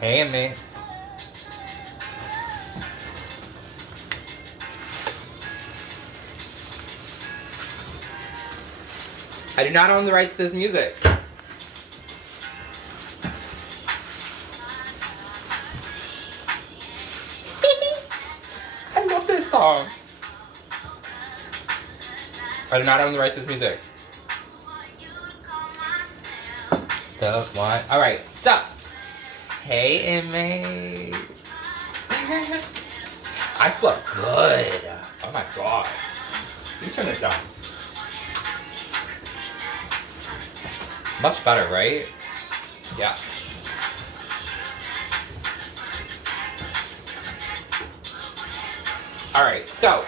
Hey, inmates. I do not own the rights to this music. I love this song. I do not own the rights to this music. The one. Alright, so. Hey, inmates. I slept good. Oh my god. Let me turn this down. Much better, right? Yeah. Alright, so.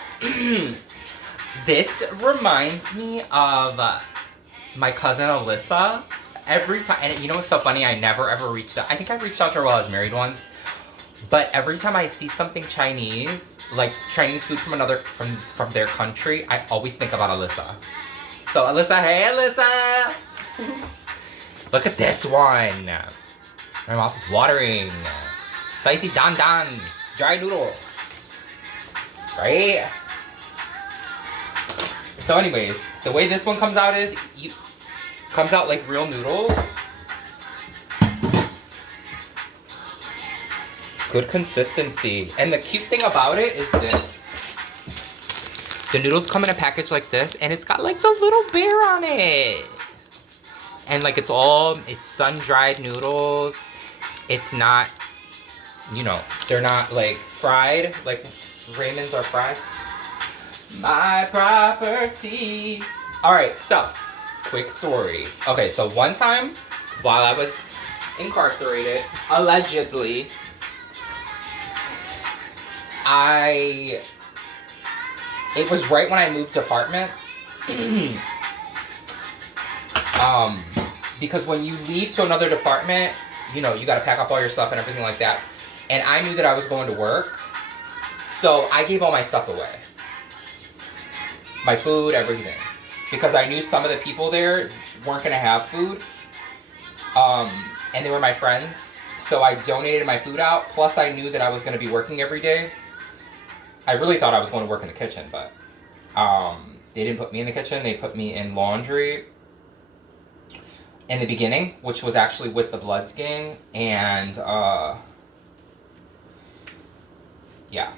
This reminds me of my cousin Alyssa. Every time, and you know what's so funny? I never ever reached out. I think I reached out to her while I was married once. But every time I see something Chinese, like Chinese food from from their country, I always think about Alyssa. So Alyssa, hey Alyssa! Look at this one. My mouth is watering. Spicy dan dan, dry noodle. Right? So anyways, the way this one comes out is comes out like real noodles. Good consistency. And the cute thing about it is this. The noodles come in a package like this, and it's got like the little bear on it. And like it's sun-dried noodles. It's not, you know, they're not like fried, like Raymond's are fried. My property. Alright, so, quick story. Okay, so one time, while I was incarcerated, allegedly, it was right when I moved apartments. Because when you leave to another department, you know, you gotta pack up all your stuff and everything like that. And I knew that I was going to work, so I gave all my stuff away. My food, everything. Because I knew some of the people there weren't gonna have food. And they were my friends. So I donated my food out, plus I knew that I was gonna be working every day. I really thought I was going to work in the kitchen, but they didn't put me in the kitchen. They put me in laundry in the beginning, which was actually with the Bloods gang, and yeah.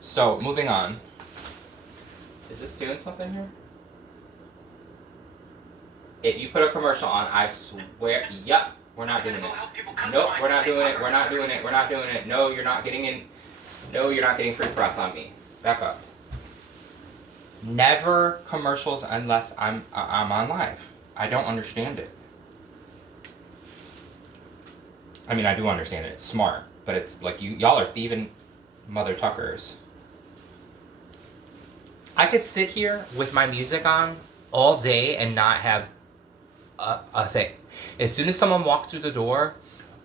So moving on. Is this doing something here? If you put a commercial on, I swear, yep, we're not doing it. Nope, we're not doing it. We're not doing it. We're not doing it. No, you're not getting in. No, you're not getting free press on me. Back up. Never commercials unless I'm on live. I don't understand it. I mean, I do understand it. It's smart, but it's like y'all are thieving mother tuckers. I could sit here with my music on all day and not have a thing. As soon as someone walks through the door,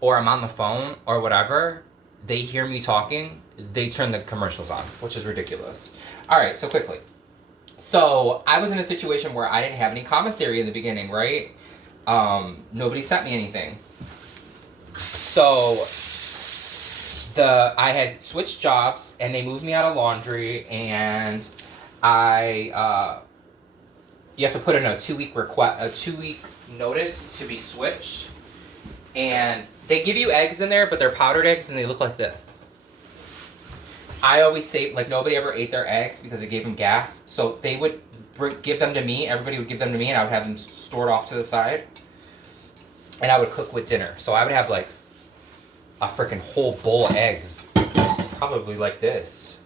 or I'm on the phone, or whatever, they hear me talking, they turn the commercials on, which is ridiculous. Alright, so quickly. So, I was in a situation where I didn't have any commissary in the beginning, right? Nobody sent me anything. So, I had switched jobs, and they moved me out of laundry, and you have to put in a 2-week notice to be switched. And they give you eggs in there, but they're powdered eggs, and they look like this. I always say, like, nobody ever ate their eggs because it gave them gas. So they would give them to me. Everybody would give them to me, and I would have them stored off to the side. And I would cook with dinner. So I would have, like, a freaking whole bowl of eggs. Probably like this.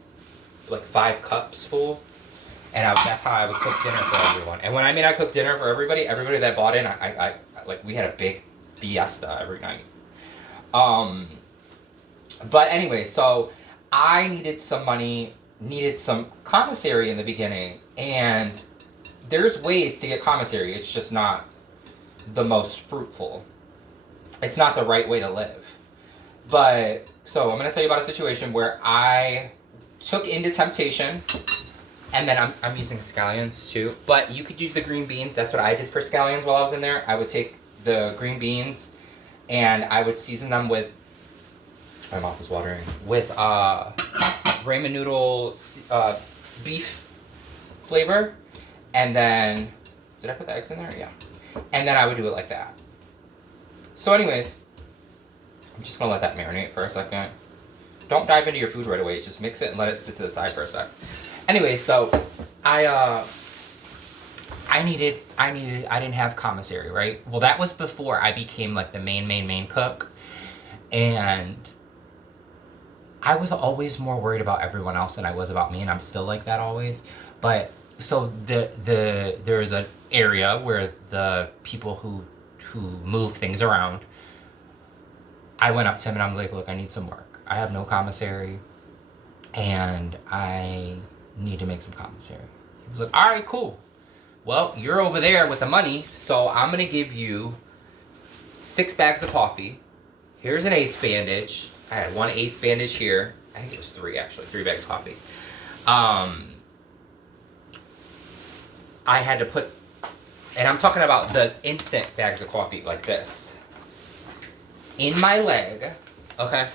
Like 5 cups full. And that's how I would cook dinner for everyone. And when I mean I cooked dinner for everybody that bought in, I like, we had a big fiesta every night. But anyway, so I needed some money, needed some commissary in the beginning, and there's ways to get commissary. It's just not the most fruitful. It's not the right way to live. But, so I'm going to tell you about a situation where I took into temptation, and then I'm using scallions too, but you could use the green beans. That's what I did for scallions while I was in there. I would take the green beans, and I would season them with My mouth is watering. With ramen noodle beef flavor. And then, did I put the eggs in there? Yeah. And then I would do it like that. So anyways, I'm just gonna let that marinate for a second. Don't dive into your food right away. Just mix it and let it sit to the side for a sec. Anyway, so I didn't have commissary, right? Well, that was before I became like the main cook. And I was always more worried about everyone else than I was about me, and I'm still like that always. But so there's an area where the people who move things around, I went up to him and I'm like, look, I need some work. I have no commissary and I need to make some commissary. He was like, all right, cool. Well, you're over there with the money, so I'm gonna give you 6 bags of coffee. Here's an ace bandage. I had 1 ace bandage here. I think it was 3 actually, 3 bags of coffee. I had to put, and I'm talking about the instant bags of coffee like this, in my leg, okay,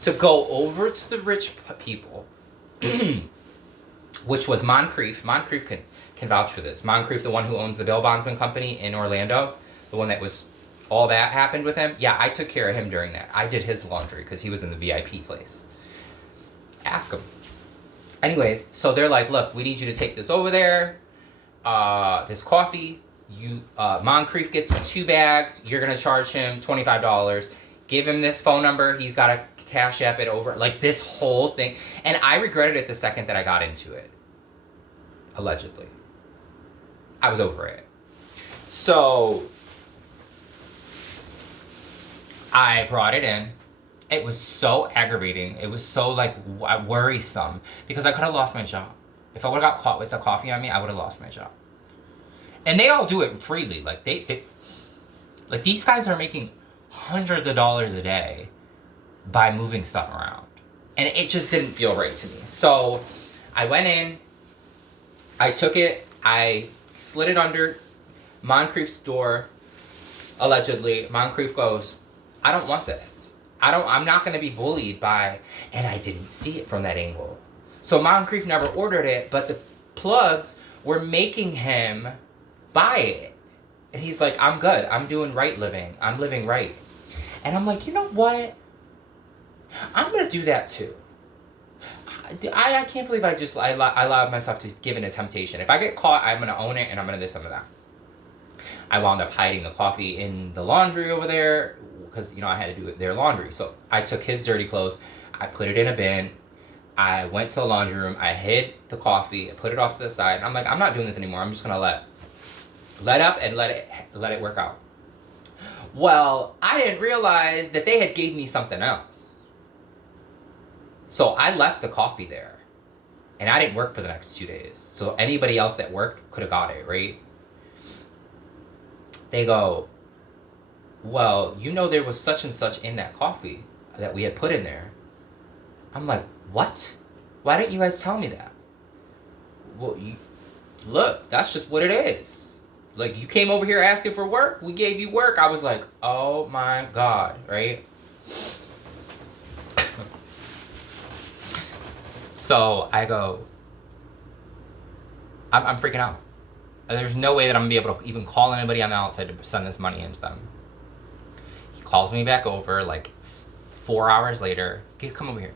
to go over to the rich people, which was Moncrief. Moncrief can vouch for this. Moncrief, the one who owns the Bail Bondsman Company in Orlando, the one that was, all that happened with him. Yeah, I took care of him during that. I did his laundry because he was in the VIP place. Ask him. Anyways, so they're like, look, we need you to take this over there. This coffee, Moncrief gets 2 bags, you're gonna charge him $25. Give him this phone number, he's gotta cash app it over. Like this whole thing. And I regretted it the second that I got into it. Allegedly. I was over it. So I brought it in. It was so aggravating. It was so like worrisome because I could have lost my job. If I would have got caught with the coffee on me, I would have lost my job. And they all do it freely. Like they like these guys are making hundreds of dollars a day by moving stuff around. And it just didn't feel right to me. So I went in, I took it, I slid it under Moncrief's door, allegedly. Moncrief goes, I don't want this. I'm not gonna be bullied by, and I didn't see it from that angle. So Moncrief never ordered it, but the plugs were making him buy it. And he's like, I'm good. I'm doing right living. I'm living right. And I'm like, you know what? I'm going to do that too. I can't believe I allowed myself to give in a temptation. If I get caught, I'm going to own it and I'm going to this, I'm going to that. I wound up hiding the coffee in the laundry over there because, I had to do their laundry. So I took his dirty clothes. I put it in a bin. I went to the laundry room, I hid the coffee, I put it off to the side, and I'm like, I'm not doing this anymore, I'm just gonna let up and let it work out. Well, I didn't realize that they had gave me something else. So I left the coffee there, and I didn't work for the next 2 days. So anybody else that worked could have got it, right? They go, well, there was such and such in that coffee that we had put in there. I'm like, what? Why didn't you guys tell me that? Well, look, that's just what it is. Like, you came over here asking for work, we gave you work. I was like, oh my God, right? So I go, I'm freaking out. There's no way that I'm gonna be able to even call anybody on the outside to send this money into them. He calls me back over like 4 hours later. Come over here.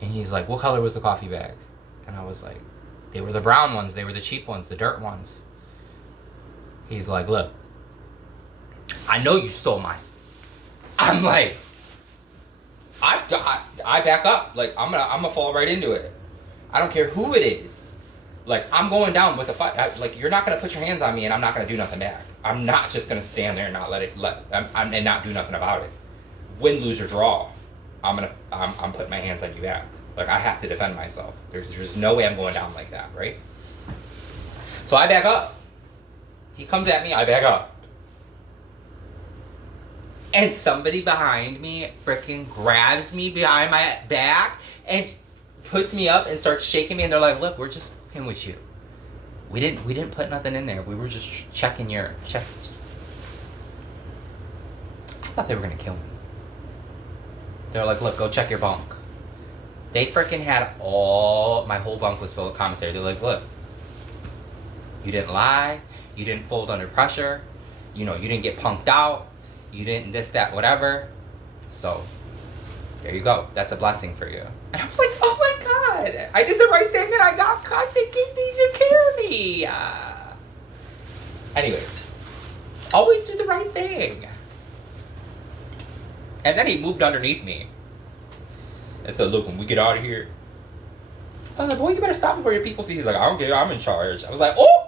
And he's like, what color was the coffee bag? And I was like, they were the brown ones. They were the cheap ones, the dirt ones. He's like, look, I know you stole my... I'm like, I back up. Like, I'm gonna fall right into it. I don't care who it is. Like, I'm going down with a fight. Like, you're not gonna put your hands on me and I'm not gonna do nothing back. I'm not just gonna stand there and not and not do nothing about it. Win, lose, or draw. I'm putting my hands on you back. Like, I have to defend myself. There's no way I'm going down like that, right? So I back up. He comes at me, I back up. And somebody behind me freaking grabs me behind my back and puts me up and starts shaking me, and they're like, look, we're just fucking with you. We didn't put nothing in there. We were just checking your check. I thought they were gonna kill me. They're like, look, go check your bunk. They freaking had my whole bunk was filled with commissary. They're like, look, you didn't lie. You didn't fold under pressure. You know, you didn't get punked out. You didn't this, that, whatever. So, there you go. That's a blessing for you. And I was like, oh my God. I did the right thing and I got caught. They took care of me. Anyways, always do the right thing. And then he moved underneath me and said, look, when we get out of here. I was like, boy, you better stop before your people see. He's like, I don't care. I'm in charge. I was like, oh.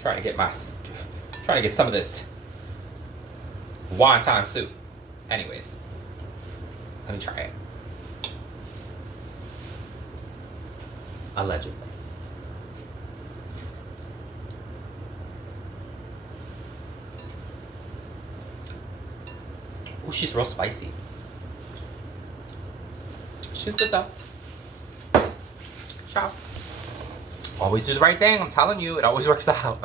Trying to get some of this wonton soup. Anyways, let me try it. Allegedly. Oh, she's real spicy. She's good though. Ciao. Always do the right thing. I'm telling you, it always works out.